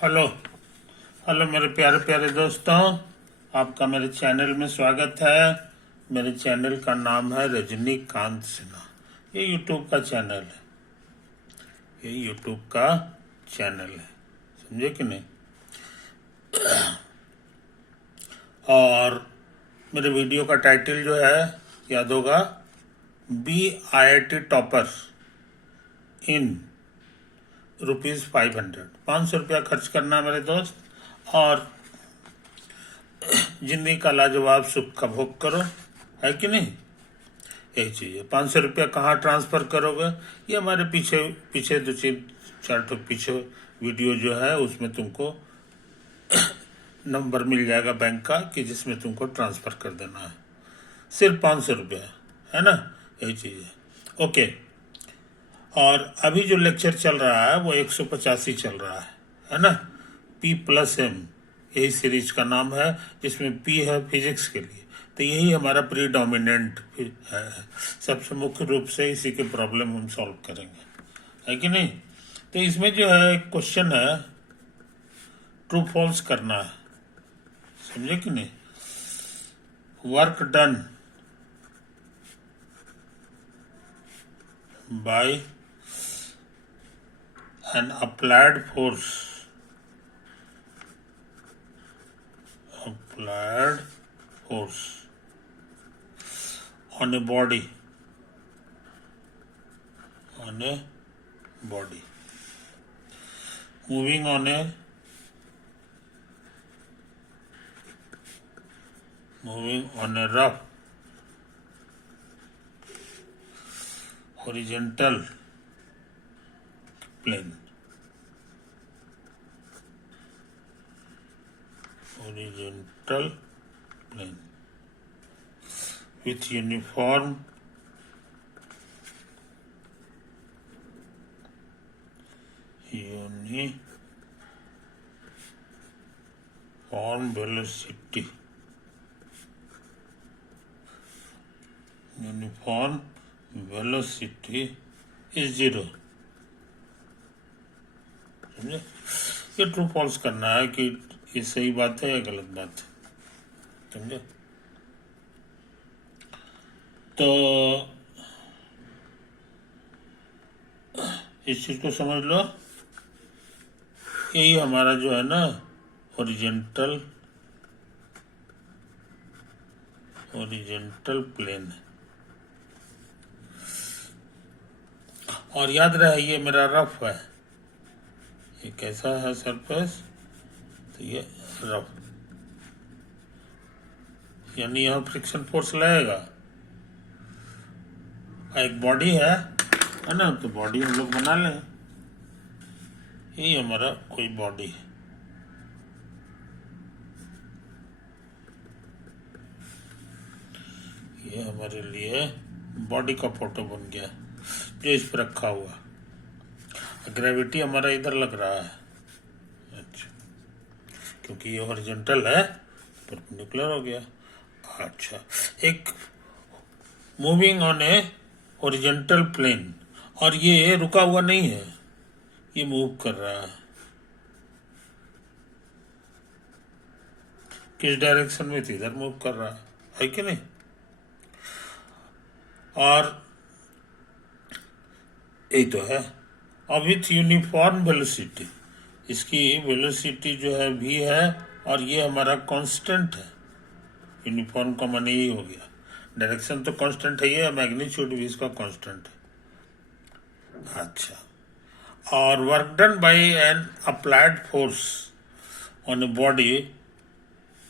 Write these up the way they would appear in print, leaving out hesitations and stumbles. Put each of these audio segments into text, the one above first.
Hello. Hello मेरे प्यारे प्यारे दोस्तों, आपका मेरे चैनल में स्वागत है। मेरे चैनल का नाम है रजनीकांत सिन्हा। ये यूट्यूब का चैनल है। ये यूट्यूब का चैनल है, समझे कि नहीं। और मेरे वीडियो का टाइटल जो है, याद होगा, BIT टॉपर इन ₹500। 500 रुपया खर्च करना है मेरे दोस्त, और जिंदगी का लाजवाब सुख का भोग करो, है कि नहीं। यही चीज़ है। 500 रुपया कहाँ ट्रांसफ़र करोगे, ये हमारे पीछे पीछे दो चार ठो पीछे वीडियो जो है उसमें तुमको नंबर मिल जाएगा बैंक का, कि जिसमें तुमको ट्रांसफ़र कर देना है। सिर्फ 500 रुपया, है ना। यही चीज़ है। ओके। और अभी जो लेक्चर चल रहा है वो 185 चल रहा है ना। P+M यही सीरीज का नाम है, जिसमें P है फिजिक्स के लिए। तो यही हमारा प्रीडोमिनेंट है। सबसे मुख्य रूप से इसी के प्रॉब्लम हम सॉल्व करेंगे, है कि नहीं। तो इसमें जो है एक क्वेश्चन है, ट्रू फॉल्स करना है, समझे कि नहीं। Work done by an applied force on a body moving on a rough horizontal plane with uniform velocity. Uniform velocity is 0। समझे। ये ट्रू फॉल्स करना है कि ये सही बात है या गलत बात है, समझे। तो इस चीज को समझ लो। यही हमारा जो है ना ओरिजेंटल प्लेन है। और याद रहे ये मेरा रफ है। ये कैसा है सरफेस, तो ये रफ, यानी यहाँ फ्रिक्शन फोर्स लगेगा। एक बॉडी है ना, तो बॉडी हम लोग बना लें। यही हमारा कोई बॉडी है। ये हमारे लिए बॉडी का फोटो बन गया, जो इस पर रखा हुआ। ग्रेविटी हमारा इधर लग रहा है, अच्छा, क्योंकि ये हॉरिजॉन्टल है, परपेंडिकुलर हो गया। अच्छा, एक moving on a horizontal plane, और ये रुका हुआ नहीं है, ये मूव कर रहा है। किस डायरेक्शन में थी, इधर मूव कर रहा है कि नहीं। और यही तो है। अब विथ यूनिफॉर्म वेलोसिटी, इसकी वेलोसिटी जो है v है, और ये हमारा कांस्टेंट है। यूनिफॉर्म का माने यही हो गया, डायरेक्शन तो कांस्टेंट है, ये मैग्नीट्यूड भी इसका कांस्टेंट है। अच्छा, और work done by an applied force on a body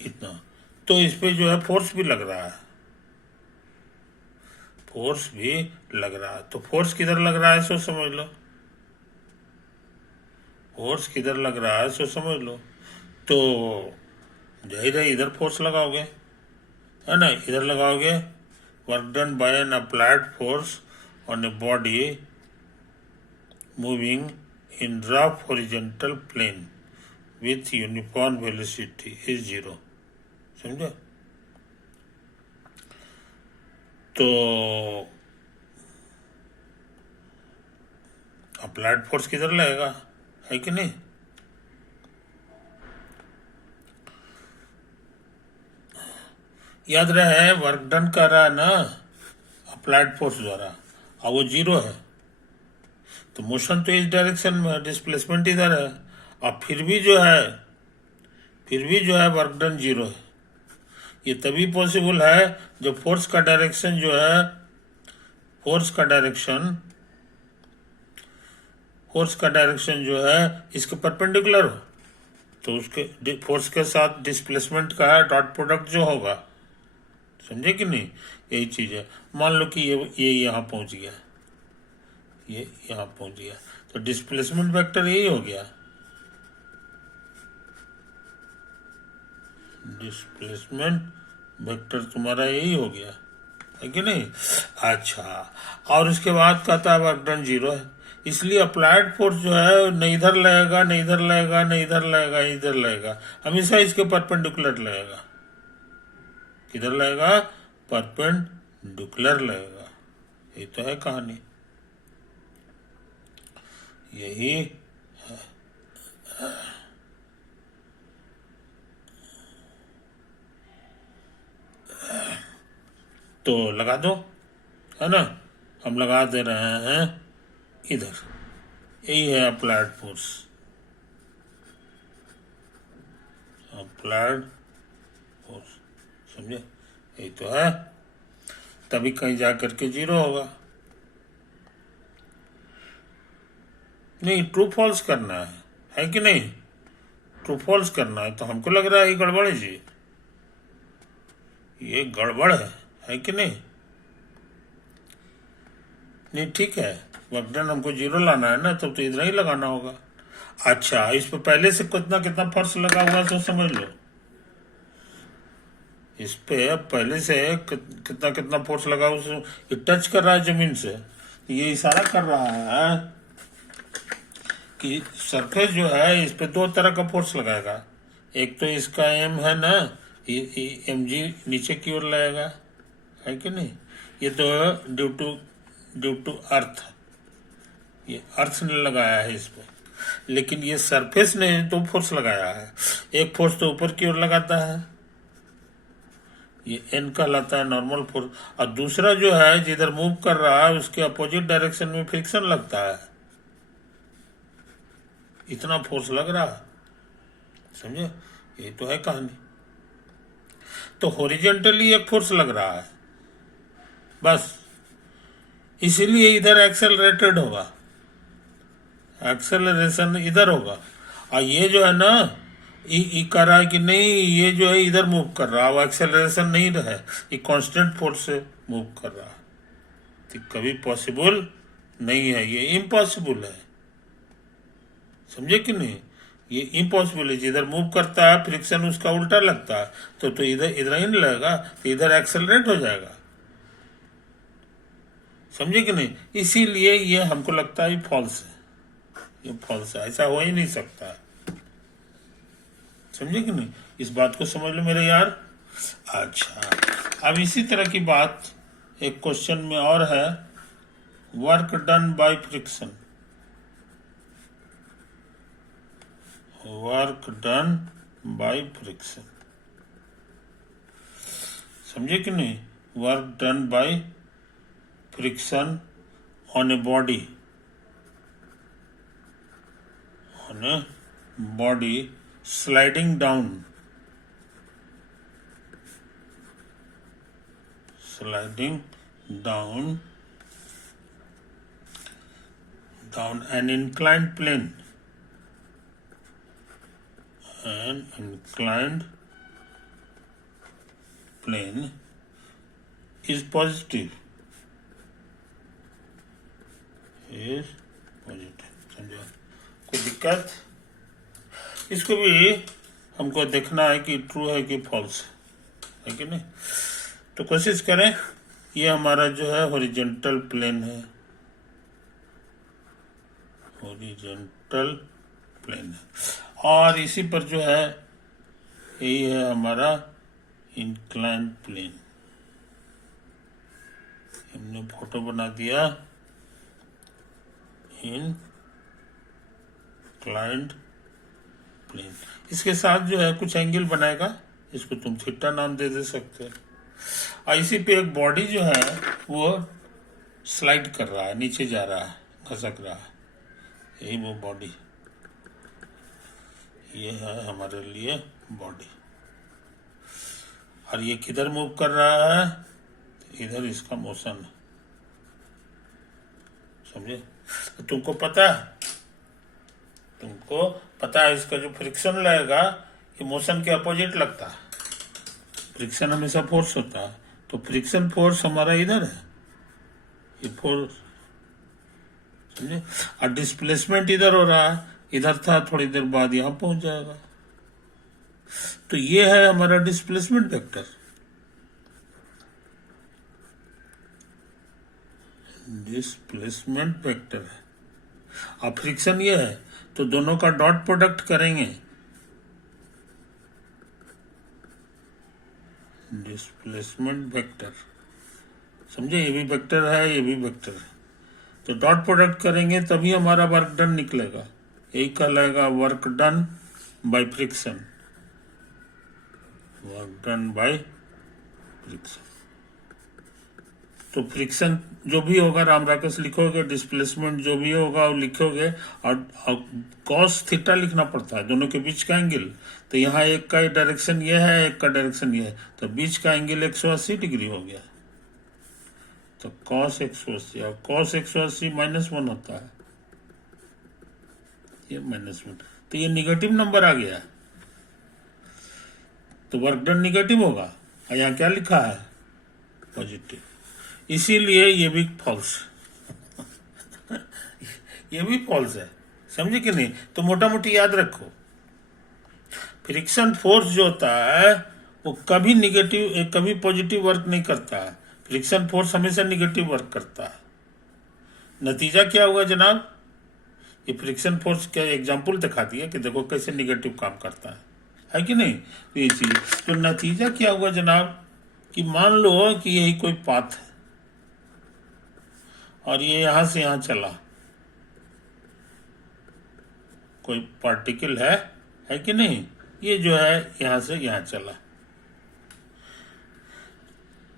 इतना, तो इस पे जो है फोर्स भी लग रहा है, तो फोर्स किधर लग रहा है सो समझ लो। फोर्स किधर लग रहा है सो समझ लो। तो जाहिर है इधर फोर्स लगाओगे, है ना, इधर लगाओगे। Work done by an applied force on a body moving in rough horizontal plane with uniform velocity is 0। समझे। तो अप्लाइड फोर्स किधर लगेगा, है कि नहीं। याद रहे वर्क डन कर रहा है ना अप्लाइड फोर्स द्वारा, और वो 0 है, तो मोशन तो इस डायरेक्शन में है, डिस्प्लेसमेंट इधर है, और फिर भी जो है वर्क डन 0 है। ये तभी पॉसिबल है जब फोर्स का डायरेक्शन जो है इसके परपेंडिकुलर हो, तो उसके फोर्स के साथ डिस्प्लेसमेंट का डॉट प्रोडक्ट जो होगा, समझे कि नहीं, यही चीज है। मान लो कि ये यहाँ पहुंच गया, ये यहाँ पहुंच गया, तो डिस्प्लेसमेंट वेक्टर यही हो गया, डिस्प्लेसमेंट वेक्टर तुम्हारा यही हो गया, है कि नहीं। अच्छा, और उसके बाद कहता है वर्क डन 0 है, इसलिए अप्लाइड फोर्स जो है न इधर लगेगा न इधर लगेगा न इधर लगेगा इधर लगेगा, हमेशा इसके परपेंडिकुलर लगेगा। किधर लगेगा? परपेंडिकुलर लगेगा। ये तो है कहानी, यही है। तो लगा दो, है ना, हम लगा दे रहे हैं इधर, यही है अप्लाइड फोर्स, अप्लाइड फोर्स, समझे, यही तो है। तभी कहीं जा करके 0 होगा। नहीं, ट्रू फॉल्स करना है कि नहीं, ट्रू फॉल्स करना है, तो हमको लग रहा है ये गड़बड़ है जी, ये गड़बड़ है कि नहीं। नहीं, ठीक है, वर्क डन हमको 0 लाना है ना, तब तो इधर ही लगाना होगा। अच्छा, इस पर पहले से कितना कितना फोर्स लगा हुआ है तो समझ लो, इस पे पहले से कितना कितना फोर्स लगा, ये टच कर रहा है जमीन से, ये इशारा कर रहा है कि सरफेस जो है इस पे 2 तरह का फोर्स लगाएगा। एक तो इसका एम है ना, एम जी नीचे की ओर लगेगा, है कि नहीं, ये तो ड्यू टू अर्थ, ये अर्थ ने लगाया है इस पे, लेकिन ये सरफेस ने 2 फोर्स लगाया है। एक फोर्स तो ऊपर की ओर लगाता है, ये एन कहलाता है नॉर्मल फोर्स, और दूसरा जो है जिधर मूव कर रहा है उसके अपोजिट डायरेक्शन में फ्रिक्शन लगता है, इतना फोर्स लग रहा है, समझे, ये तो है कहानी। तो हॉरिजॉन्टली एक फोर्स लग रहा है बस, इसीलिए इधर एक्सेलरेटेड होगा, एक्सेलरेशन इधर होगा, और ये जो है ना ये कर रहा है कि नहीं, ये जो है इधर मूव कर रहा है, वो एक्सेलरेशन नहीं रहा है, ये कांस्टेंट फोर्स से मूव कर रहा है, तो कभी पॉसिबल नहीं है, ये इम्पॉसिबल है, समझे कि नहीं, ये इम्पॉसिबल है। जिधर मूव करता है फ्रिक्शन उसका उल्टा लगता है, तो इधर इधर ही नहीं लगेगा, तो इधर एक्सेलरेट हो जाएगा, समझे कि नहीं। इसीलिए ये हमको लगता है फॉल्स है, ये फॉल्स है, ऐसा हो ही नहीं सकता है, समझे कि नहीं, इस बात को समझ लो मेरे यार। अच्छा, अब इसी तरह की बात एक क्वेश्चन में और है, work done by friction, work done by friction, समझे कि नहीं, work done by friction on a body, on a body sliding down an inclined plane, is positive, समझो, कोई दिक्कत। इसको भी हमको देखना है कि ट्रू है कि फॉल्स है कि नहीं, तो कोशिश करें। ये हमारा जो है हॉरिजॉन्टल प्लेन है, हॉरिजॉन्टल प्लेन है, और इसी पर जो है यही है हमारा इंक्लाइंड प्लेन, हमने फोटो बना दिया इंक्लाइंड प्लेन। इसके साथ जो है कुछ एंगल बनाएगा, इसको तुम थीटा नाम दे सकते हो, और इसी पे एक बॉडी जो है वो स्लाइड कर रहा है, नीचे जा रहा है, खसक रहा है, यही वो बॉडी, ये है हमारे लिए बॉडी। और ये किधर मूव कर रहा है, इधर इसका मोशन है, समझे। तुमको पता है इसका जो फ्रिक्शन लगेगा ये मोशन के अपोजिट लगता है। फ्रिक्शन हमेशा फोर्स होता है, तो फ्रिक्शन फोर्स हमारा इधर है, ये फोर्स, समझे। और डिस्प्लेसमेंट इधर हो रहा है, इधर था, थोड़ी देर बाद यहां पहुंच जाएगा। तो ये है हमारा डिस्प्लेसमेंट वेक्टर। डिस्प्लेसमेंट वेक्टर है और फ्रिक्शन ये है, तो दोनों का डॉट प्रोडक्ट करेंगे, डिस्प्लेसमेंट वेक्टर, समझे। ये भी वेक्टर है, ये भी वेक्टर है, तो डॉट प्रोडक्ट करेंगे तभी हमारा वर्क डन निकलेगा। यही कहलाएगा work done by friction, work done by friction. तो फ्रिक्शन जो भी होगा राम राकेश लिखोगे, डिस्प्लेसमेंट जो भी होगा वो लिखोगे, और कॉस थीटा लिखना पड़ता है, दोनों के बीच का एंगल। तो यहाँ एक का डायरेक्शन ये है, एक का डायरेक्शन ये है, तो बीच का एंगल 180 डिग्री हो गया। तो कॉस 180 और कॉस 180 -1 होता है, ये -1, तो ये निगेटिव नंबर आ गया, तो वर्क डन निगेटिव होगा। और यहाँ क्या लिखा है, पॉजिटिव, इसीलिए ये भी फॉल्स ये भी फॉल्स है, समझे कि नहीं। तो मोटा मोटी याद रखो, फ्रिक्शन फोर्स जो होता है वो कभी निगेटिव कभी पॉजिटिव वर्क नहीं करता है, फ्रिक्शन फोर्स हमेशा निगेटिव वर्क करता है। नतीजा क्या हुआ जनाब, ये फ्रिक्शन फोर्स का एग्जाम्पल दिखा दिया कि देखो कैसे निगेटिव काम करता है कि नहीं। तो ये चीज, तो नतीजा क्या हुआ जनाब, कि मान लो कि यही कोई पाथ है और ये यहां से यहां चला, कोई पार्टिकल है कि नहीं, ये जो है यहां से यहां चला,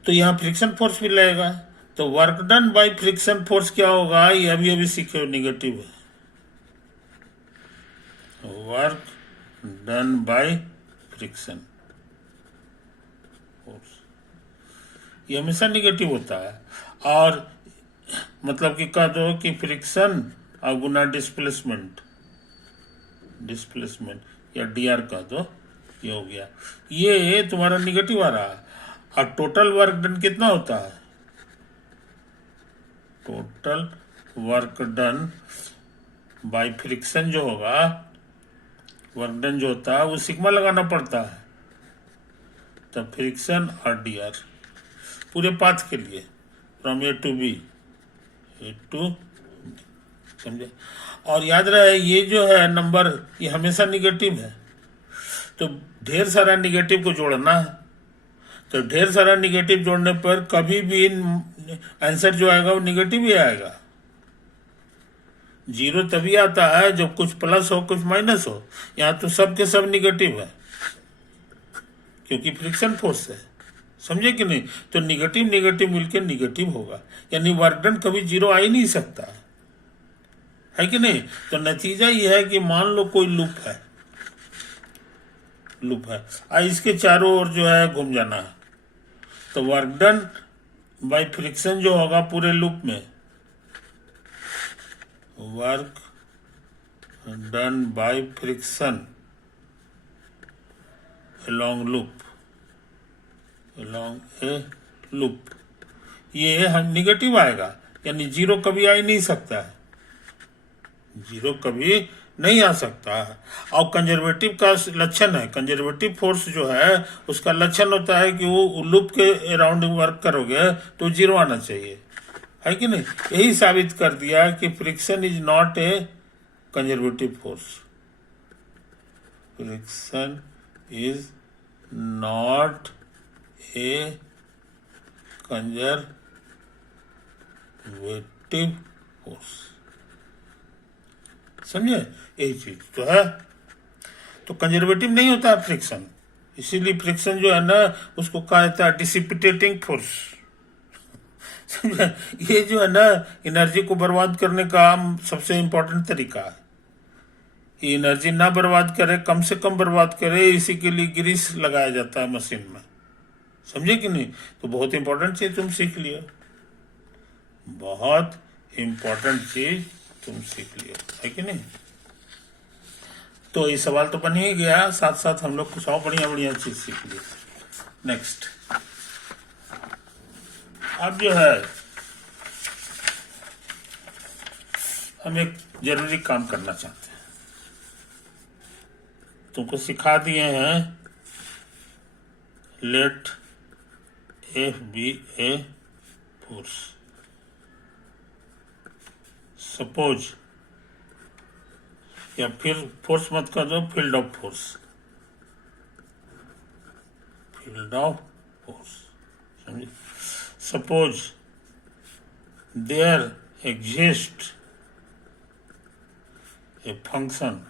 तो यहां फ्रिक्शन फोर्स भी लगेगा। तो work done by friction force क्या होगा, ये अभी सीखे, निगेटिव है। Work done by friction force ये हमेशा निगेटिव होता है। और मतलब कि कह दो कि फ्रिक्शन और गुना डिस्प्लेसमेंट या dr कह दो, ये हो गया, ये तुम्हारा निगेटिव आ रहा है। और टोटल वर्क डन कितना होता है, total work done by friction जो होगा, वर्क डन जो होता है वो सिग्मा लगाना पड़ता है, तब फ्रिक्शन और dr पूरे पाथ के लिए, फ्रॉम ए टू बी, समझे। और याद रहे ये जो है नंबर ये हमेशा निगेटिव है, तो ढेर सारा निगेटिव को जोड़ना है। तो ढेर सारा निगेटिव जोड़ने पर कभी भी आंसर जो आएगा वो निगेटिव ही आएगा। जीरो तभी आता है जब कुछ प्लस हो कुछ माइनस हो, यहाँ तो सब के सब निगेटिव है क्योंकि फ्रिक्शन फोर्स है, समझे कि नहीं। तो निगेटिव निगेटिव मिलकर निगेटिव होगा, यानी वर्क डन कभी जीरो आ ही नहीं सकता है कि नहीं। तो नतीजा ये है कि मान लो कोई लूप है इसके चारों ओर जो है घूम जाना है, तो वर्क डन बाय फ्रिक्शन जो होगा पूरे लूप में, work done by friction along A loop, ये हम निगेटिव आएगा, यानी जीरो कभी आ ही नहीं सकता है, जीरो कभी नहीं आ सकता है। और कंजर्वेटिव का लक्षण है, कंजर्वेटिव फोर्स जो है उसका लक्षण होता है कि वो लूप के अराउंड वर्क करोगे तो जीरो आना चाहिए, है कि नहीं। यही साबित कर दिया कि friction is not a conservative force, friction is not a conservative force, समझे। यही चीज तो है, तो कंजर्वेटिव नहीं होता है फ्रिक्शन, इसीलिए फ्रिक्शन जो है ना, उसको कहा जाता है डिसिपिटेटिंग फोर्स। समझा? ये जो है ना, एनर्जी को बर्बाद करने का सबसे इम्पोर्टेंट तरीका है। ये एनर्जी ना बर्बाद करे, कम से कम बर्बाद करे, इसी के लिए ग्रीस लगाया जाता है मशीन में। समझे कि नहीं? तो बहुत इंपॉर्टेंट चीज तुम सीख लियो, बहुत इंपॉर्टेंट चीज तुम सीख लियो, है कि नहीं? तो ये सवाल तो बन ही गया, साथ साथ हम लोग कुछ और बढ़िया बढ़िया चीज सीख लिए। नेक्स्ट, अब जो है हम एक जरूरी काम करना चाहते हैं। तुमको सिखा दिए हैं, let F B A force. Suppose, या फिर फोर्स मत कर दो, field of force, field of force. समझे? Suppose there exist a function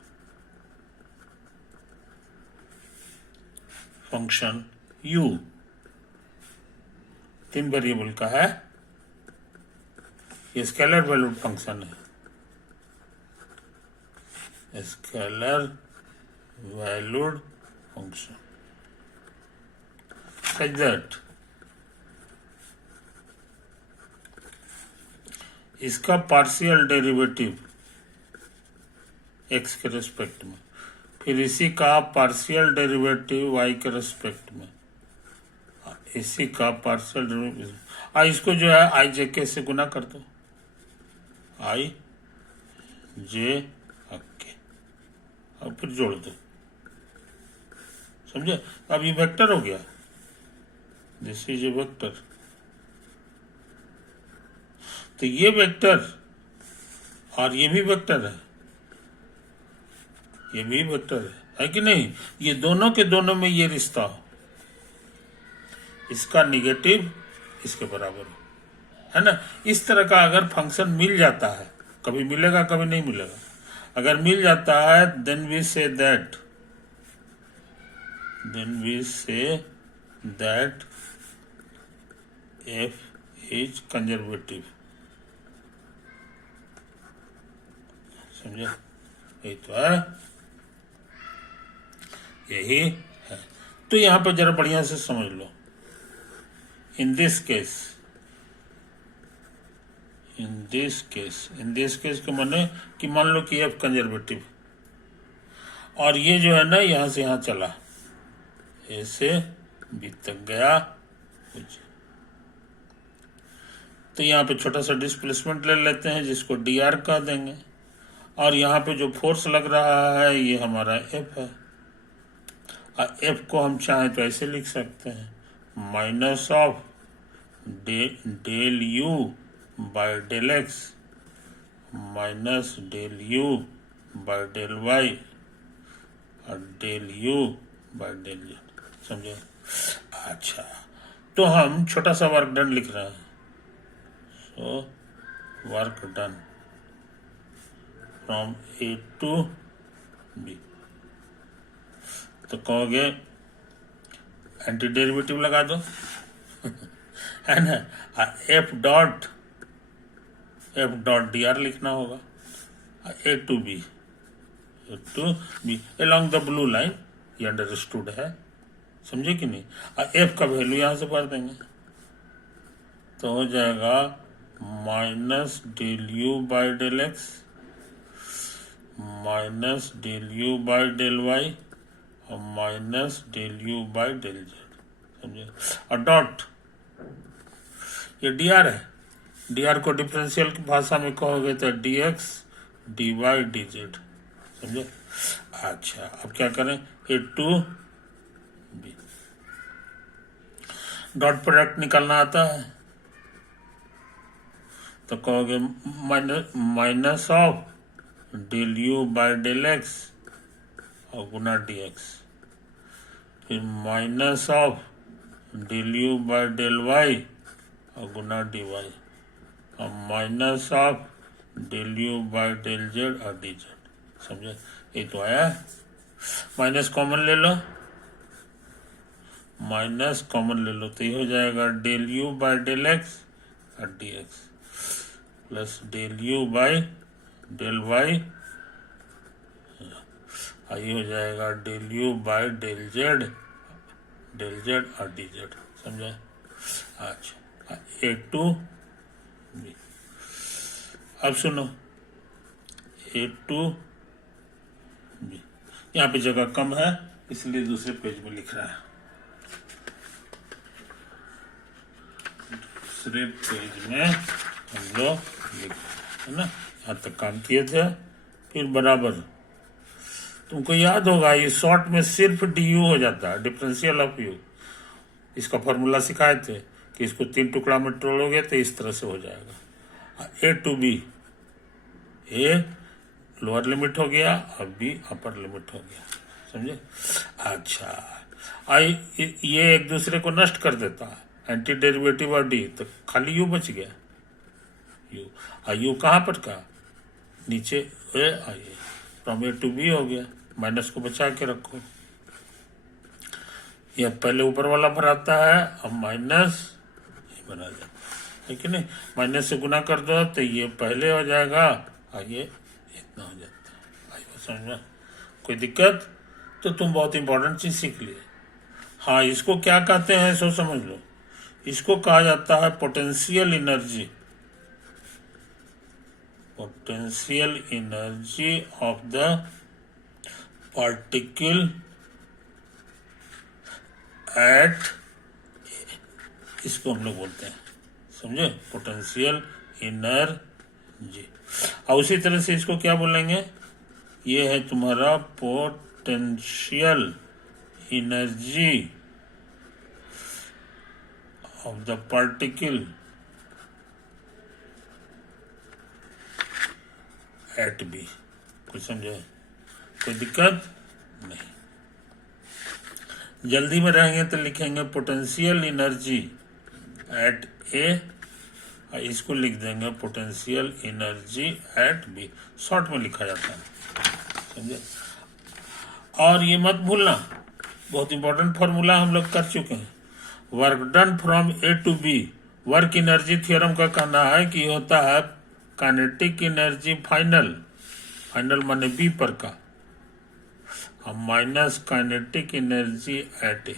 u, 3 variable का है, ये स्केलर वैल्यूड फंक्शन है, scalar valued function, such that इसका पार्शियल डेरिवेटिव x के रेस्पेक्ट में, फिर इसी का पार्शियल डेरिवेटिव y के रेस्पेक्ट में, इसी का पार्शियल डेरिवेटिव, इसको जो है आई जे के से गुना कर दो, आई जे के, और फिर जोड़ दो। समझे? अब ये वेक्टर हो गया, दिस इज ए वेक्टर। तो ये वेक्टर और ये भी वेक्टर है, ये भी वेक्टर है कि नहीं? ये दोनों के दोनों में ये रिश्ता हो, इसका निगेटिव इसके बराबर हो, है ना? इस तरह का अगर फंक्शन मिल जाता है, कभी मिलेगा कभी नहीं मिलेगा, अगर मिल जाता है then we say that f is conservative. समझे? यही तो है, यही है। तो यहां पर जरा बढ़िया से समझ लो, इन दिस केस के माने कि मान लो कि f कंजर्वेटिव, और ये जो है ना यहां से यहां चला, ए से बी तक गया, तो यहाँ पे छोटा सा डिस्प्लेसमेंट ले लेते हैं जिसको dr कह देंगे, और यहाँ पे जो फोर्स लग रहा है ये हमारा F है, और F को हम चाहें तो ऐसे लिख सकते हैं, minus of del u by del x minus del u by del y और del u by del z। समझे? अच्छा, तो हम छोटा सा वर्क डन लिख रहे हैं, so work done from A to B, तो कहोगे एंटी डेरिवेटिव लगा दो, है ना? एफ डॉट डी आर लिखना होगा, A to B along the blue line, ये अंडरस्टूड है। समझे कि नहीं? एफ का वैल्यू यहां से भर देंगे, तो हो जाएगा minus del you by del X minus del you by del Y और minus del you by del Z. समझे? और डॉट, ये डी आर है, डी आर को डिफरेंशियल की भाषा में कहोगे तो D X D Y D Z. समझे? अच्छा, अब क्या करें, A to B, dot product निकालना आता है तो कहोगे minus of del you by del X और गुना डी एक्स, फिर minus of del you by del Y और गुना डी वाई और minus of del you by del Z और डी जेड। समझे? ये तो आया, माइनस कॉमन ले लो, माइनस कॉमन ले लो तो ये हो जाएगा del you by del X और D X plus del you by del Y, ये हो जाएगा del you by del Z और डी जेड। समझा? अच्छा, ए टू बी। अब सुनो, ए टू बी, यहाँ पे जगह कम है इसलिए दूसरे पेज में लिख रहा है। दूसरे पेज में हम लोग लिख, है ना, यहाँ तक काम किए थे। फिर बराबर, तुमको याद होगा ये शॉर्ट में सिर्फ डी यू हो जाता है, डिफरेंशियल ऑफ यू। इसका फॉर्मूला सिखाए थे कि इसको 3 टुकड़ा में तोड़ोगे तो इस तरह से हो जाएगा। A to B, A lower limit हो गया और बी अपर लिमिट हो गया। समझे? अच्छा, ये एक दूसरे को नष्ट कर देता है, एंटी डेरिवेटिव और डी, तो खाली यू बच गया। यू कहाँ पर का? नीचे आइए, फ्रॉम ए टू बी हो गया, माइनस को बचा के रखो। यह पहले ऊपर वाला भराता है, अब माइनस ये बना जाता है कि नहीं? माइनस से गुना कर दो तो ये पहले हो जाएगा और ये इतना हो जाता है। आइए समझना, कोई दिक्कत? तो तुम बहुत इंपॉर्टेंट चीज सीख लिए। हाँ, इसको क्या कहते हैं सो समझ लो। इसको कहा जाता है potential energy, potential energy of the particle eight, इसको हम लोग बोलते हैं, समझे, पोटेंशियल एनर्जी। और उसी तरह से इसको क्या बोलेंगे? ये है तुम्हारा potential energy of the particle at B. कुछ समझे? कोई दिक्कत नहीं। जल्दी में रहेंगे तो लिखेंगे पोटेंशियल एनर्जी एट ए, और इसको लिख देंगे potential energy at B. Short में लिखा जाता है, समझे? और ये मत भूलना, बहुत इंपॉर्टेंट फॉर्मूला हम लोग कर चुके हैं। Work done from A to B, work energy theorem का कहना है कि होता है काइनेटिक एनर्जी फाइनल, फाइनल माने बी पर का, minus kinetic energy at A.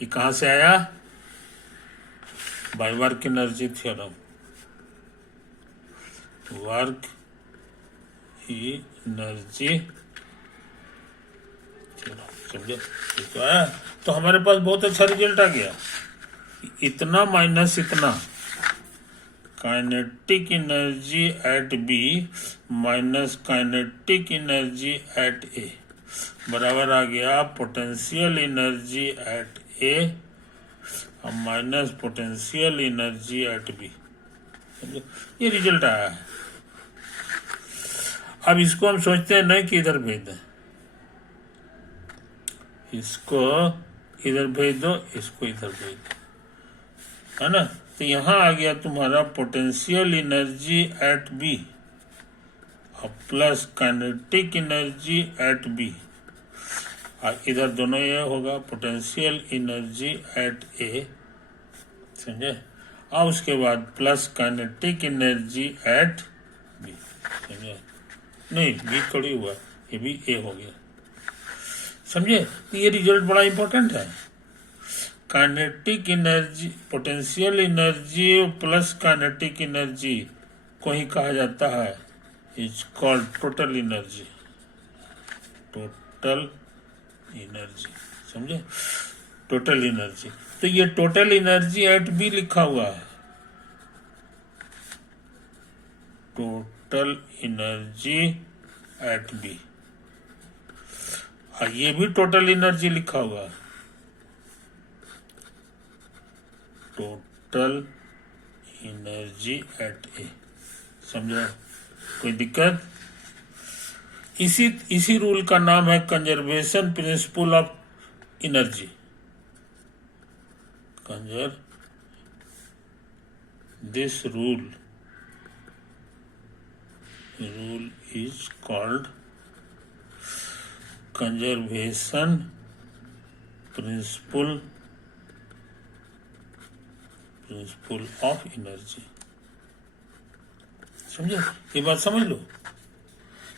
ये कहां से आया? By work energy theorem. Work energy theorem, समझे? तो आया, तो हमारे पास बहुत अच्छा रिजल्ट आ गया। इतना माइनस इतना, kinetic energy at B minus kinetic energy at A बराबर आ गया पोटेंशियल एनर्जी एट ए और minus potential energy at B. ये रिजल्ट आया है। अब इसको हम सोचते हैं नहीं कि इधर भेज दें, इसको इधर भेज दो, इसको इधर भेज दो, है ना? तो यहां आ गया तुम्हारा पोटेंशियल एनर्जी एट बी और plus kinetic energy at B, और इधर दोनों ये होगा पोटेंशियल एनर्जी एट ए, समझे? और उसके बाद plus kinetic energy at B, समझे? नहीं, बी थोड़ी हुआ, ये भी ए हो गया, समझे? तो ये रिजल्ट बड़ा इंपॉर्टेंट है। Kinetic energy, potential energy plus kinetic energy को ही कहा जाता है is called total energy, total energy, समझे? Total energy. तो ये टोटल एनर्जी एट बी लिखा हुआ है, टोटल एनर्जी एट बी, और ये भी टोटल एनर्जी लिखा हुआ है, टोटल एनर्जी एट ए, समझा? कोई दिक्कत? इसी रूल का नाम है conservation principle of energy. This rule is called conservation principle principle of energy. समझे, ये बात समझ लो।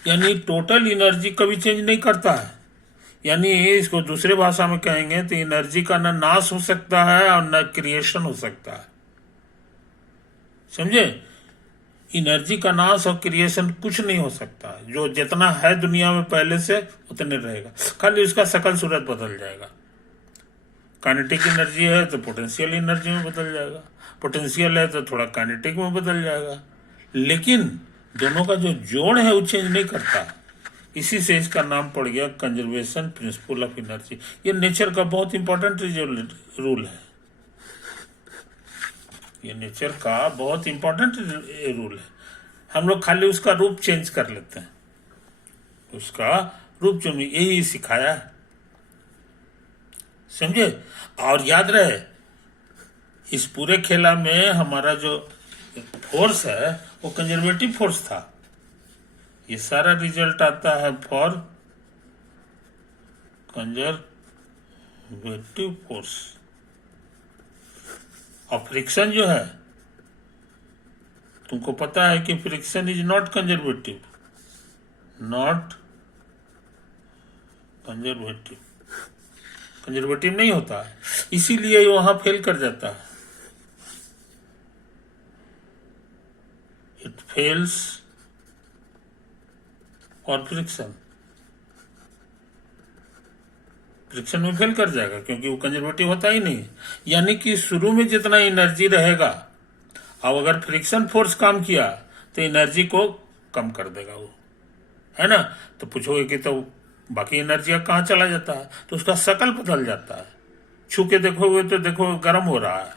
यानी टोटल एनर्जी कभी चेंज नहीं करता है। यानी इसको दूसरे भाषा में कहेंगे तो एनर्जी का न नाश हो सकता है और न क्रिएशन हो सकता है। समझे, एनर्जी का नाश और क्रिएशन कुछ नहीं हो सकता। जो जितना है दुनिया में पहले से उतने रहेगा, खाली उसका शकल सूरत बदल जाएगा। काइनेटिक एनर्जी है तो पोटेंशियल एनर्जी में बदल जाएगा, पोटेंशियल है तो थोड़ा काइनेटिक में बदल जाएगा, लेकिन दोनों का जो जोड़ है वो चेंज नहीं करता। इसी से इसका नाम पड़ गया कंजर्वेशन प्रिंसिपल ऑफ एनर्जी। ये नेचर का बहुत इंपॉर्टेंट रूल है। ये नेचर का बहुत इंपॉर्टेंट रूल है। हम लोग खाली उसका रूप चेंज कर लेते हैं, उसका रूप जो यही सिखाया है। समझे, और याद रहे इस पूरे खेला में हमारा जो फोर्स है वो कंजर्वेटिव फोर्स था। ये सारा रिजल्ट आता है फॉर कंजर्वेटिव फोर्स। और फ्रिक्शन जो है, तुमको पता है कि friction is not conservative, not conservative, conservative नहीं होता है, इसीलिए वहां फेल कर जाता है। इट फेल्स और फ्रिक्शन में फेल कर जाएगा क्योंकि वो कंजर्वेटिव होता ही नहीं। यानी कि शुरू में जितना एनर्जी रहेगा, अब अगर फ्रिक्शन फोर्स काम किया तो एनर्जी को कम कर देगा वो, है ना। तो पूछोगे कि तो बाकी एनर्जी कहाँ चला जाता है, तो उसका शकल बदल जाता है। छू के देखोगे तो देखो गर्म हो रहा है।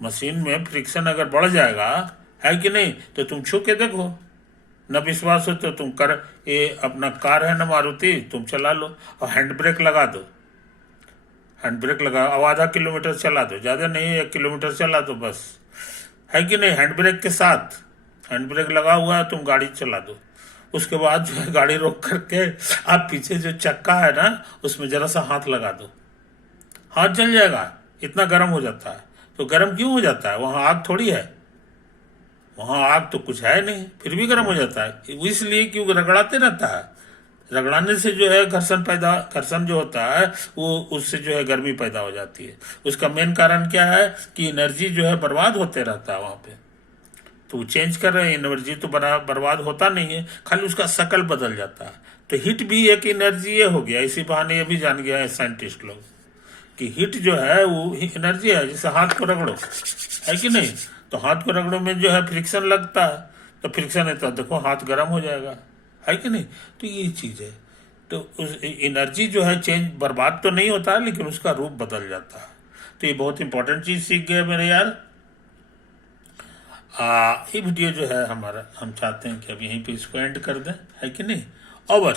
मशीन में फ्रिक्शन अगर बढ़ जाएगा, है कि नहीं, तो तुम छू के देखो। न विश्वास हो तो तुम ये अपना कार है ना मारुति, तुम चला लो और हैंड ब्रेक लगा दो। हैंड ब्रेक लगा, अब आधा किलोमीटर चला दो, ज्यादा नहीं 1 किलोमीटर चला दो बस, है कि नहीं। हैंड ब्रेक के साथ हैंड ब्रेक लगा हुआ है, तुम गाड़ी चला दो। उसके बाद जो है गाड़ी रोक करके आप पीछे जो चक्का है ना उसमें जरा सा हाथ लगा दो, हाथ जल जाएगा, इतना गर्म हो जाता है। तो गर्म क्यों हो जाता है, वहां आग थोड़ी है, वहां आग तो कुछ है नहीं, फिर भी गर्म हो जाता है। इसलिए क्यों रगड़ाते रहता है, रगड़ाने से जो है घर्षण जो होता है वो उससे जो है गर्मी पैदा हो जाती है। उसका मेन कारण क्या है कि एनर्जी जो है बर्बाद होते रहता है वहां पे। तो चेंज कर रहे हैं, एनर्जी तो बर्बाद होता नहीं है, खाली उसका शकल बदल जाता है। तो हीट भी एक एनर्जी ये हो गया। इसी बहाने ये भी जान गया है साइंटिस्ट लोग कि हीट जो है वो एनर्जी है। जैसे हाथ को रगड़ो, है कि नहीं, तो हाथ को रगड़ो में जो है फ्रिक्शन लगता है, तो फ्रिक्शन है तो देखो हाथ गर्म हो जाएगा, है कि नहीं। तो ये चीज है। तो उस एनर्जी जो है चेंज बर्बाद तो नहीं होता है, लेकिन उसका रूप बदल जाता है। तो ये बहुत इंपॉर्टेंट चीज सीख गए मेरे यार। ये वीडियो जो है हमारा, हम चाहते हैं कि अब यहीं पे इसको एंड कर दें, है कि नहीं। ओवर।